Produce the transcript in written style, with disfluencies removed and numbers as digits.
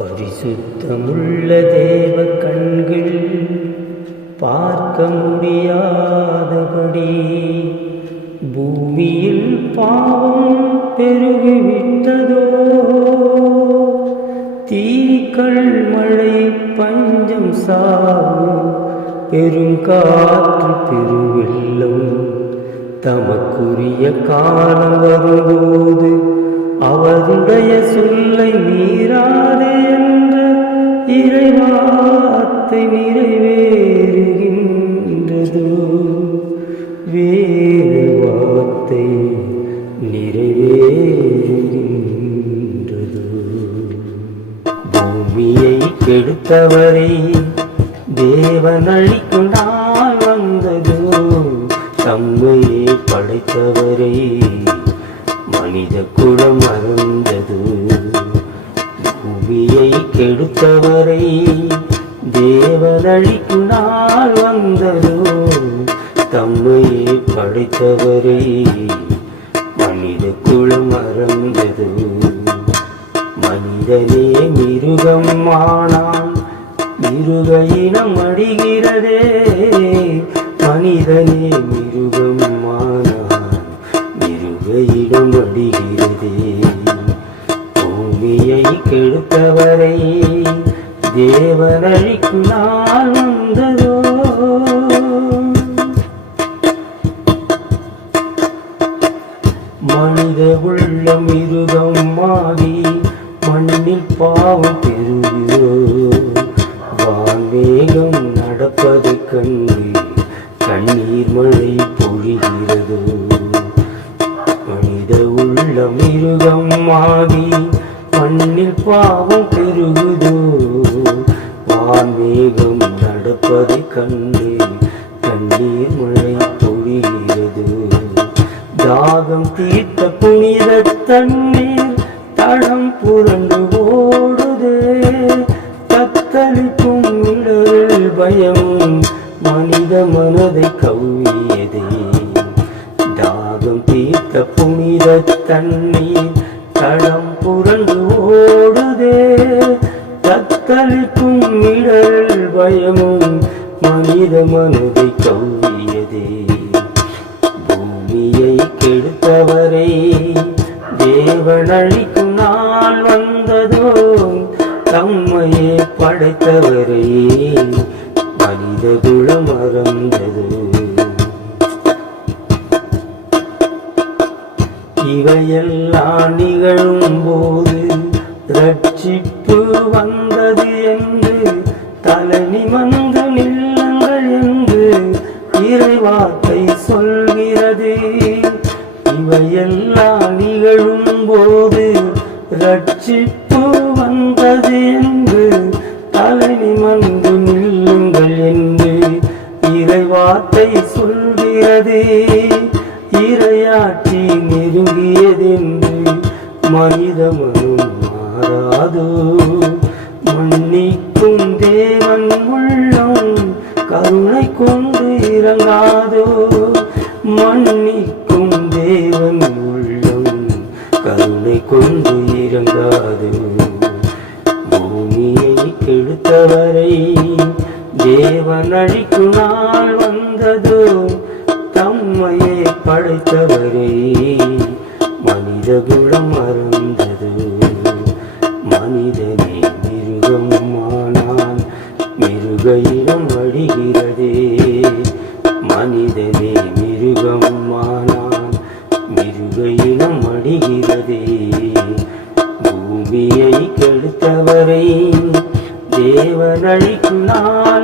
பரிசுத்தமுள்ள தேவ கண்கள் பார்க்க முடியாதபடி பூமியில் பாவம் பெருகிவிட்டதோ. தீக்கள் மழை பஞ்சம் சாவு பெருங்காற்று பெருவெள்ளம் தமக்குரிய காலம் வரும்போது அவருடைய சொல்லை மீறாதே என்ற இறைவார்த்தை நிறைவேறுகின்றது. வேறு வார்த்தை நிறைவேறுகின்றது. பூமியை கெடுத்தவரை தேவன் அழிக்கும் நாள் வந்தது. தம்மையை படைத்தவரை மனித குலம் மறந்தது. பூமியை கெடுத்தவரை தேவன் அழிக்கும் நாள் வந்ததோ. தம்மையை படைத்தவரை மனித குலம் மறந்தது. மனிதனே மிருகம் ஆனான், மிருக இனம் அடிகிறதே. மனிதனே மிருகம் ஆனான், மிருக இனம் அடிகிறதே. பூமியை கெடுத்தவரை தேவன் அழிக்கும் நாள் வந்ததோ. மனித உள்ள மிருகம் ஆகி மண்ணில் பாவம் பெறுகிறோ. வான்வேகம் நடப்பது கண்டு கண்ணீர் மழை பொழிகிறதோ. மனித உள்ள மிருகம் ஆகி மண்ணில் பாவம் பெருகுதோ. வான்வேகம் நடப்பதை கண்டு கண்ணீர் மழை பொழிகிறது. தாகம் தீர்த்த புனித தண்ணீர் தடம் புரண்டு ஓடுதே. தத்தளிக்கும் இடரில் பயமும் மனித மனதை கவ்வியதே. தாகம் தீர்த்த புனித தண்ணீர் தடம் புரண்டு ஓடுதே. தத்தளிக்கும் இடரில் பயமும் மனித மனதை கவ்வியதே. பூமியை கெடுத்தவரை தேவன் அழிக்கும் நாள் வந்ததோ. தம்மையே படைத்தவரை மனித குலம் மறந்தது. இவையெல்லாம் நிகழும் போது ரட்சிப்பு வந்தது என்று தலை நிமிர்ந்து நில்லுங்கள் என்று இறைவார்த்தை சொல்கிறது. இவையெல்லாம் நிகழும் போது ரட்சிப்பு வந்தது என்று தலை நிமிர்ந்து நில்லுங்கள் என்று இறைவார்த்தை சொல்கிறது. இறையாட்சி நெருங்கியதென்று மனித மனம் மாறாதோ. மன்னிக்கும் தேவன் உள்ளம் கருணை கொண்டு இறங்காதோ. மன்னிக்கும் தேவன் உள்ளம் கருணை கொண்டு இறங்காதோ. பூமியை கெடுத்தவரை தேவன் அழிக்கும் நாள் வந்ததோ. தம்மையை படைத்தவரை மனித குலம் மறந்தது. மனிதனே மிருகம் ஆனான், மிருக இனம் அடிகிறதே. மனிதனே மிருகம் ஆனான், மிருக இனம் அடிகிறதே. பூமியை கெடுத்தவரை தேவன் அழிக்கும் நாள்